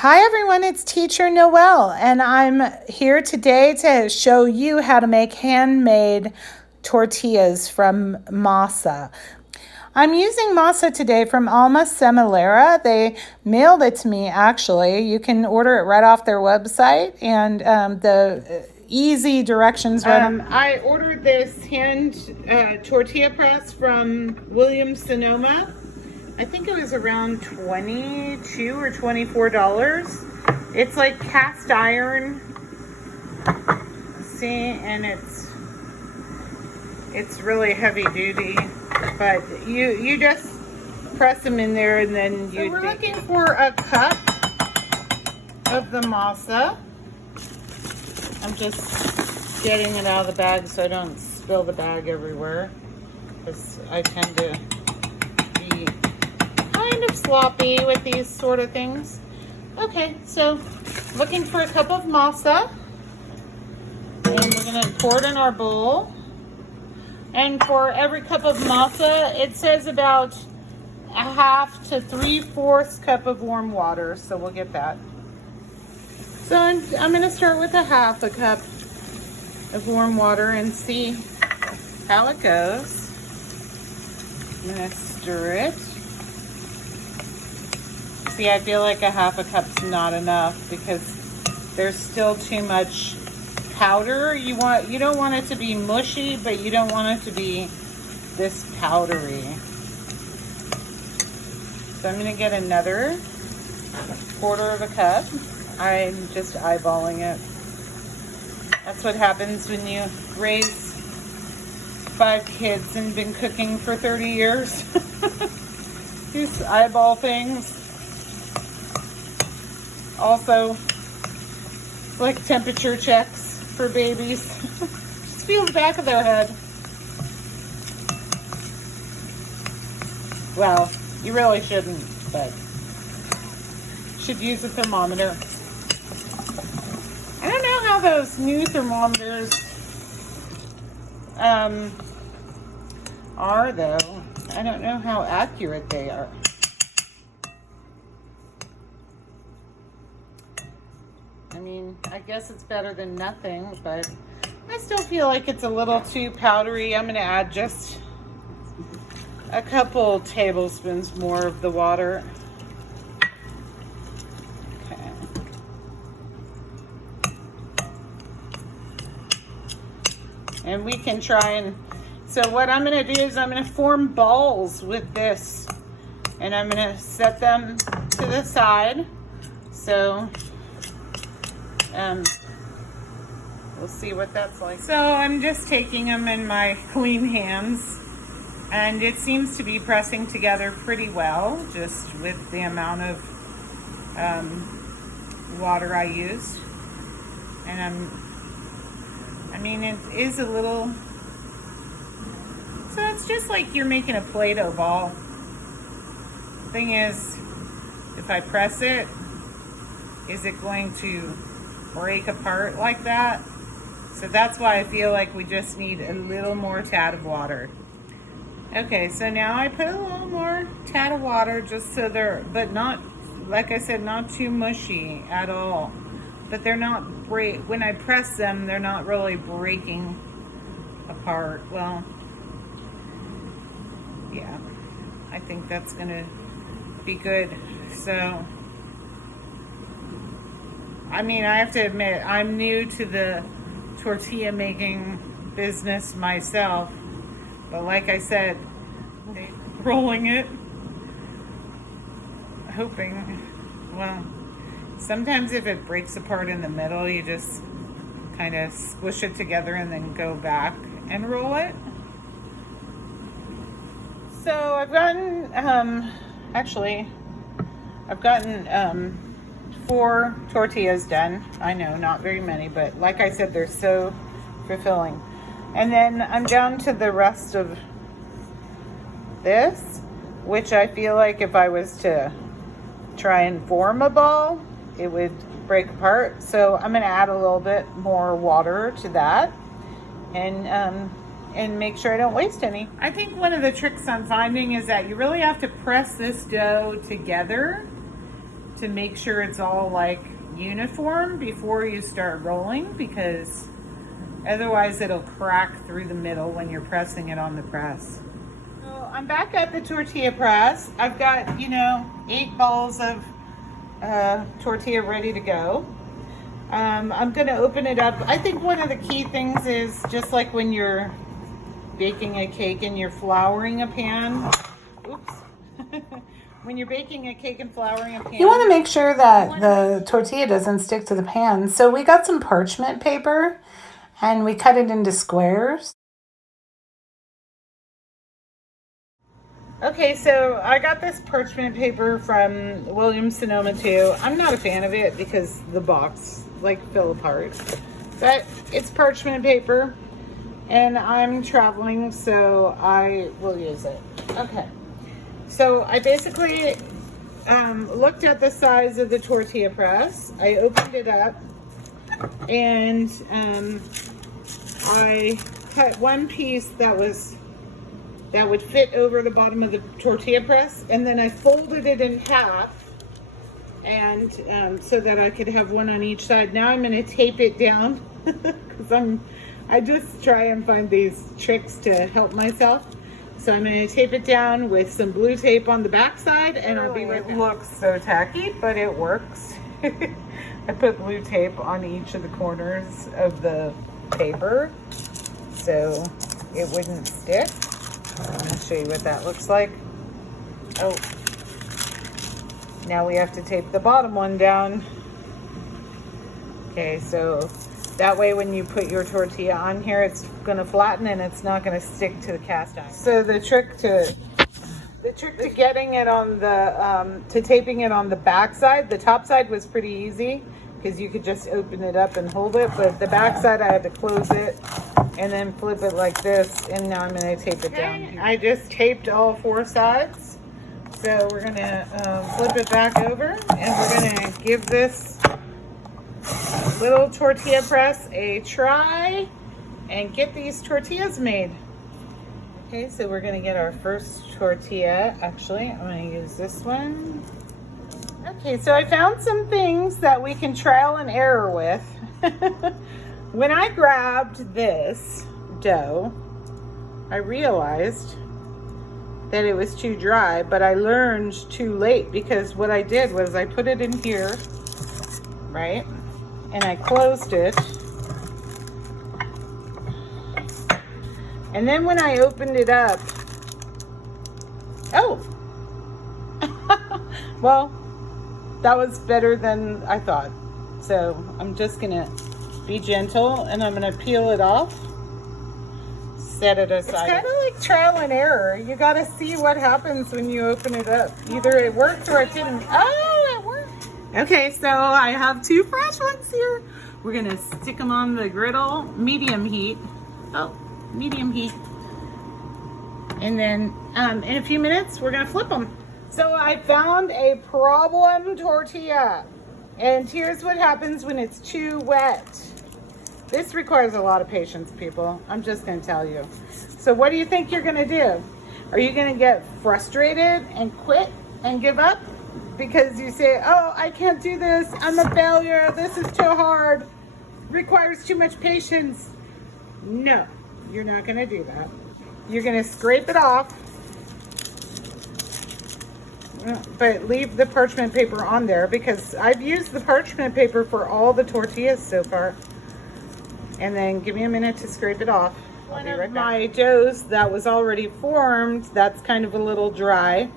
Hi everyone, it's Teacher Noelle, and I'm here today to show you how to make handmade tortillas from masa. I'm using masa today from Alma Semilera. They mailed it to me actually. You can order it right off their website, and the easy directions. I ordered this hand tortilla press from Williams Sonoma. I think it was around $22 or $24. It's like cast iron. See, and it's really heavy duty. But you just press them in there and then you. So we're looking for a cup of the masa. I'm just getting it out of the bag so I don't spill the bag everywhere, because I tend to be kind of sloppy with these sort of things. Okay, so looking for a cup of masa, and we're going to pour it in our bowl. And for every cup of masa, it says about a half to 3/4 cup of warm water, so we'll get that. So I'm going to start with a half a cup of warm water and see how it goes. I'm going to stir it. See, I feel like a half a cup's not enough because there's still too much powder. You don't want it to be mushy, but you don't want it to be this powdery. So I'm going to get another 1/4 of a cup. I'm just eyeballing it. That's what happens when you raise 5 kids and been cooking for 30 years. These eyeball things. Also, like temperature checks for babies. Just feel the back of their head. Well, you really shouldn't, but you should use a thermometer. I don't know how those new thermometers are, though. I don't know how accurate they are. I mean, I guess it's better than nothing, but I still feel like it's a little too powdery. I'm going to add just a couple tablespoons more of the water. Okay. And we can try and, so what I'm going to do is I'm going to form balls with this, and I'm going to set them to the side. So we'll see what that's like. So I'm just taking them in my clean hands, and it seems to be pressing together pretty well, just with the amount of water I used. And I mean, it is a little, so it's just like you're making a Play-Doh ball. Thing is, if I press it, is it going to break apart like that? So that's why I feel like we just need a little more tad of water. Okay, so now I put a little more tad of water just so they're, but not, like I said, not too mushy at all. But they're not when I press them, they're not really breaking apart. Well, yeah, I think that's gonna be good. So I mean, I have to admit, I'm new to the tortilla making business myself. But like I said, rolling it, hoping, well, sometimes if it breaks apart in the middle, you just kind of squish it together and then go back and roll it. So I've gotten, I've gotten 4 tortillas done. I know, not very many, but like I said, they're so fulfilling. And then I'm down to the rest of this, which I feel like if I was to try and form a ball, it would break apart. So I'm going to add a little bit more water to that, and make sure I don't waste any. I think one of the tricks I'm finding is that you really have to press this dough together to make sure it's all like uniform before you start rolling, because otherwise it'll crack through the middle when you're pressing it on the press. So I'm back at the tortilla press. I've got, 8 balls of tortilla ready to go. I'm going to open it up. I think one of the key things is just like when you're baking a cake and you're flouring a pan. Oops. When you're baking a cake and flouring a pan, you want to make sure that the tortilla doesn't stick to the pan. So we got some parchment paper and we cut it into squares. Okay, so I got this parchment paper from Williams-Sonoma too. I'm not a fan of it because the box fell apart. But it's parchment paper and I'm traveling, so I will use it. Okay. So I basically looked at the size of the tortilla press. I opened it up and I cut one piece that would fit over the bottom of the tortilla press, and then I folded it in half, and so that I could have one on each side. Now I'm going to tape it down because I just try and find these tricks to help myself. So I'm going to tape it down with some blue tape on the back side, and I'll be right back. It looks so tacky, but it works. I put blue tape on each of the corners of the paper so it wouldn't stick. I'm going to show you what that looks like. Oh, now we have to tape the bottom one down. Okay, so that way when you put your tortilla on here, it's going to flatten and it's not going to stick to the cast iron. So the trick to getting it on the, to taping it on the back side, the top side was pretty easy because you could just open it up and hold it, but the back side I had to close it and then flip it like this, and now I'm going to tape it down here. I just taped all 4 sides, so we're going to flip it back over, and we're going to give this little tortilla press a try and get these tortillas made. Okay, so we're going to get our first tortilla. Actually, I'm going to use this one. Okay, so I found some things that we can trial and error with. When I grabbed this dough, I realized that it was too dry, but I learned too late, because what I did was I put it in here, right? And I closed it. And then when I opened it up, oh, well, that was better than I thought. So I'm just gonna be gentle, and I'm gonna peel it off, set it aside. It's kind of like trial and error. You gotta see what happens when you open it up. Either it worked or it didn't. Oh, it worked. Okay, so I have 2 fresh ones here. We're gonna stick them on the griddle, medium heat. Oh, medium heat. And then in a few minutes, we're gonna flip them. So I found a problem tortilla. And here's what happens when it's too wet. This requires a lot of patience, people. I'm just going to tell you. So what do you think you're going to do? Are you going to get frustrated and quit and give up? Because you say, oh, I can't do this. I'm a failure. This is too hard. Requires too much patience. No, you're not going to do that. You're going to scrape it off. But leave the parchment paper on there, because I've used the parchment paper for all the tortillas so far. And then give me a minute to scrape it off. I'll be right back. My doughs that was already formed, that's kind of a little dry.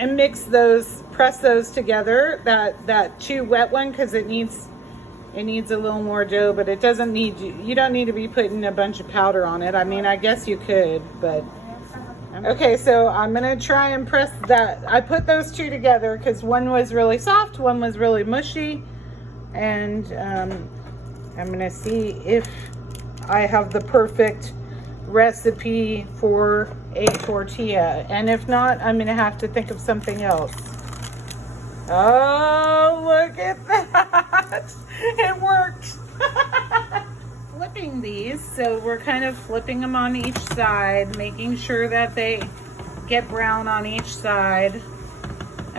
And mix those, press those together. That too wet one, because it needs a little more dough, but it doesn't need, you don't need to be putting a bunch of powder on it. I mean, I guess you could, but okay, so I'm gonna try and press that. I put those 2 together because one was really soft, one was really mushy, and I'm gonna see if I have the perfect recipe for a tortilla, and if not, I'm gonna have to think of something else. Oh, look at that! It worked! Flipping these, so we're kind of flipping them on each side, making sure that they get brown on each side.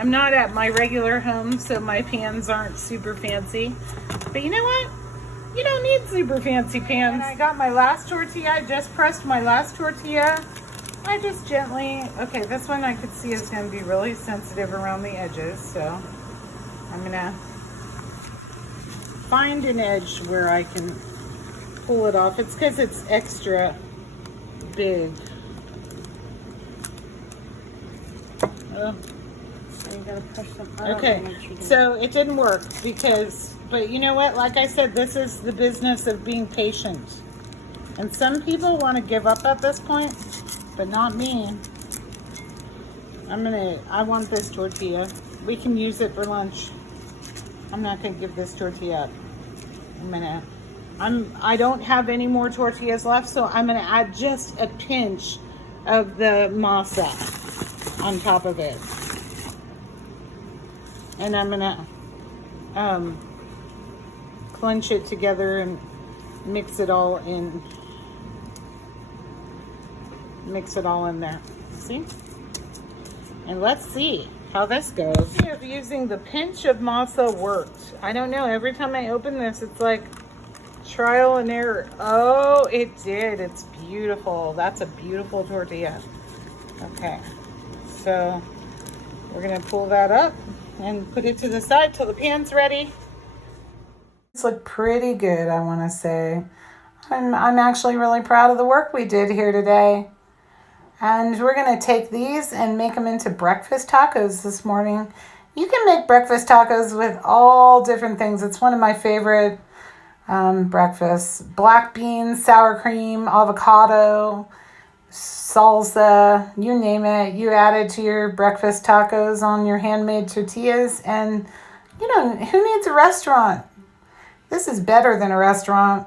I'm not at my regular home, so my pans aren't super fancy. But you know what? You don't need super fancy pans. And I got my last tortilla. I just pressed my last tortilla. I just gently, okay, this one I could see is going to be really sensitive around the edges, so I'm going to find an edge where I can pull it off. It's because it's extra big. Oh. So you gotta push them up. Okay, so it didn't work because, but you know what? Like I said, this is the business of being patient. And some people want to give up at this point, but not me. I want this tortilla. We can use it for lunch. I'm not gonna give this tortilla up. I don't have any more tortillas left, so I'm gonna add just a pinch of the masa on top of it. And I'm gonna clench it together and mix it all in. Mix it all in there. See? And let's see how this goes. See if using the pinch of masa worked. I don't know. Every time I open this, it's like trial and error. Oh, it did. It's beautiful. That's a beautiful tortilla. Okay. So we're going to pull that up and put it to the side till the pan's ready. This look pretty good, I want to say. I'm actually really proud of the work we did here today. And we're going to take these and make them into breakfast tacos this morning. You can make breakfast tacos with all different things. It's one of my favorite breakfasts. Black beans, sour cream, avocado, salsa, you name it. You add it to your breakfast tacos on your handmade tortillas. And, you know, who needs a restaurant? This is better than a restaurant.